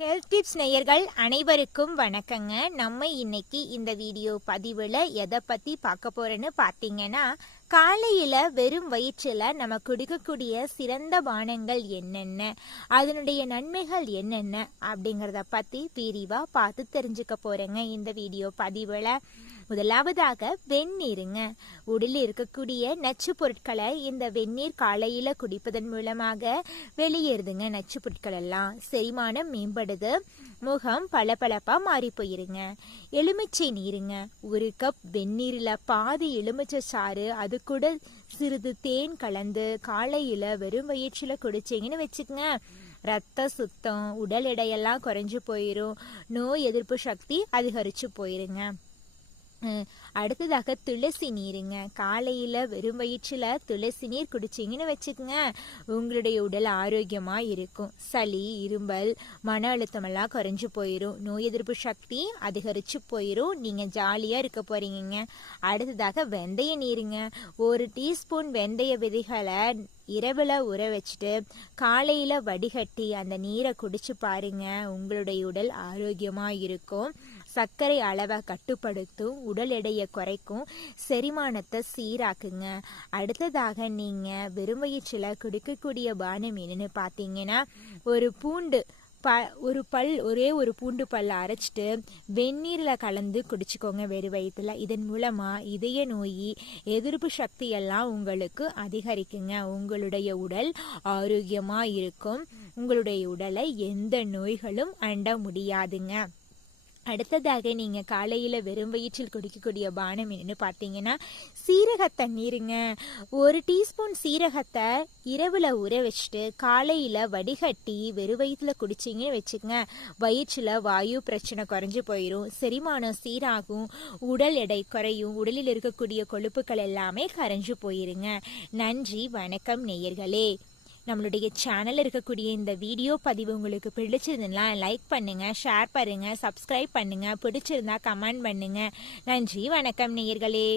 Health tips நேயர்கள் அனைவருக்கும் வணக்கங்க. நம்ம இன்னைக்கு இந்த வீடியோ பதிவில் எதை பற்றி பார்க்க போகிறேன்னு பார்த்தீங்கன்னா காலையில் வெறும் வயிற்றில் நம்ம குடிக்கக்கூடிய சிறந்த பானங்கள் என்னென்ன? அதனுடைய நன்மைகள் என்னென்ன? அப்படிங்கிறத பற்றி விரிவாக பார்த்து தெரிஞ்சுக்க போகிறேங்க இந்த வீடியோ பதிவில். முதலாவதாக வெந்நீருங்க. உடலில் இருக்கக்கூடிய நச்சு பொருட்களை இந்த வெந்நீர் காலையில் குடிப்பதன் மூலமாக வெளியேறுதுங்க நச்சு பொருட்கள் எல்லாம். செரிமானம் மேம்படுது. முகம் பளபளப்பா மாறி போயிருங்க. எலுமிச்சை நீருங்க. ஒரு கப் வெந்நீரில் பாதி எலுமிச்சை சாறு அது குடல் சிறிது தேன் கலந்து காலையில் வெறும் வயிற்றில் குடிச்சிங்கன்னு வச்சுக்கோங்க. ரத்த சுத்தம் உடல் எடையெல்லாம் குறைஞ்சு போயிடும் நோய் எதிர்ப்பு சக்தி அதிகரிச்சு போயிருங்க. அடுத்ததாக துளசி நீருங்க. காலையில் வெறும் வயிற்றில் துளசி நீர் குடிச்சிங்கன்னு வச்சுக்கோங்க உங்களுடைய உடல் ஆரோக்கியமாக இருக்கும். சளி இரும்பல் மன அழுத்தமெல்லாம் குறைஞ்சி போயிடும் நோய் எதிர்ப்பு சக்தி அதிகரித்து போயிடும் நீங்கள் ஜாலியாக இருக்க போகிறீங்கங்க அடுத்ததாக வெந்தய நீருங்க. ஒரு டீஸ்பூன் வெந்தய விதைகளை இரவில் உற வச்சுட்டு காலையில் வடிகட்டி அந்த நீரை குடிச்சு பாருங்க. உங்களுடைய உடல் ஆரோக்கியமாக இருக்கும். சர்க்கரை அளவை கட்டுப்படுத்தும் உடல் எடையை குறைக்கும். செரிமானத்தை சீராக்குங்க. அடுத்ததாக நீங்கள் வெறும் வயிற்றில் குடிக்கக்கூடிய பானம் என்னன்னு பார்த்தீங்கன்னா ஒரு பூண்டு. ப ஒரு பல் ஒரே ஒரு பூண்டு பல்ல அரைச்சிட்டு வெந்நீரில் கலந்து குடிச்சுக்கோங்க வெறும் வயிற்றுல இதன் மூலமாக இதய நோய் எதிர்ப்பு சக்தி எல்லாம் உங்களுக்கு அதிகரிக்குங்க. உங்களுடைய உடல் ஆரோக்கியமாக இருக்கும். உங்களுடைய உடலை எந்த நோய்களும் அண்ட முடியாதுங்க. அடுத்ததாக நீங்கள் காலையில் வெறும் வயிற்றில் குடிக்கக்கூடிய பானம் என்னென்னு பார்த்தீங்கன்னா சீரக தண்ணீருங்க. ஒரு டீஸ்பூன் சீரகத்தை இரவில் ஊற வச்சுட்டு காலையில் வடிகட்டி வெறும் வயிற்றில் குடிச்சிங்கன்னு வச்சுக்கோங்க வயிற்றில் வாயு பிரச்சனை குறைஞ்சி போயிடும் செரிமானம் சீராகும் உடல் எடை குறையும் உடலில் இருக்கக்கூடிய கொழுப்புகள் எல்லாமே கரைஞ்சு போயிருங்க. நன்றி வணக்கம் நேயர்களே. நம்மளுடைய சேனலில் இருக்கக்கூடிய இந்த வீடியோ பதிவு உங்களுக்கு பிடிச்சிருந்ததுன்னா லைக் பண்ணுங்கள் ஷேர் பண்ணுங்கள் சப்ஸ்கிரைப் பண்ணுங்கள் பிடிச்சிருந்தா கமெண்ட் பண்ணுங்கள் நன்றி வணக்கம் நேயர்களே.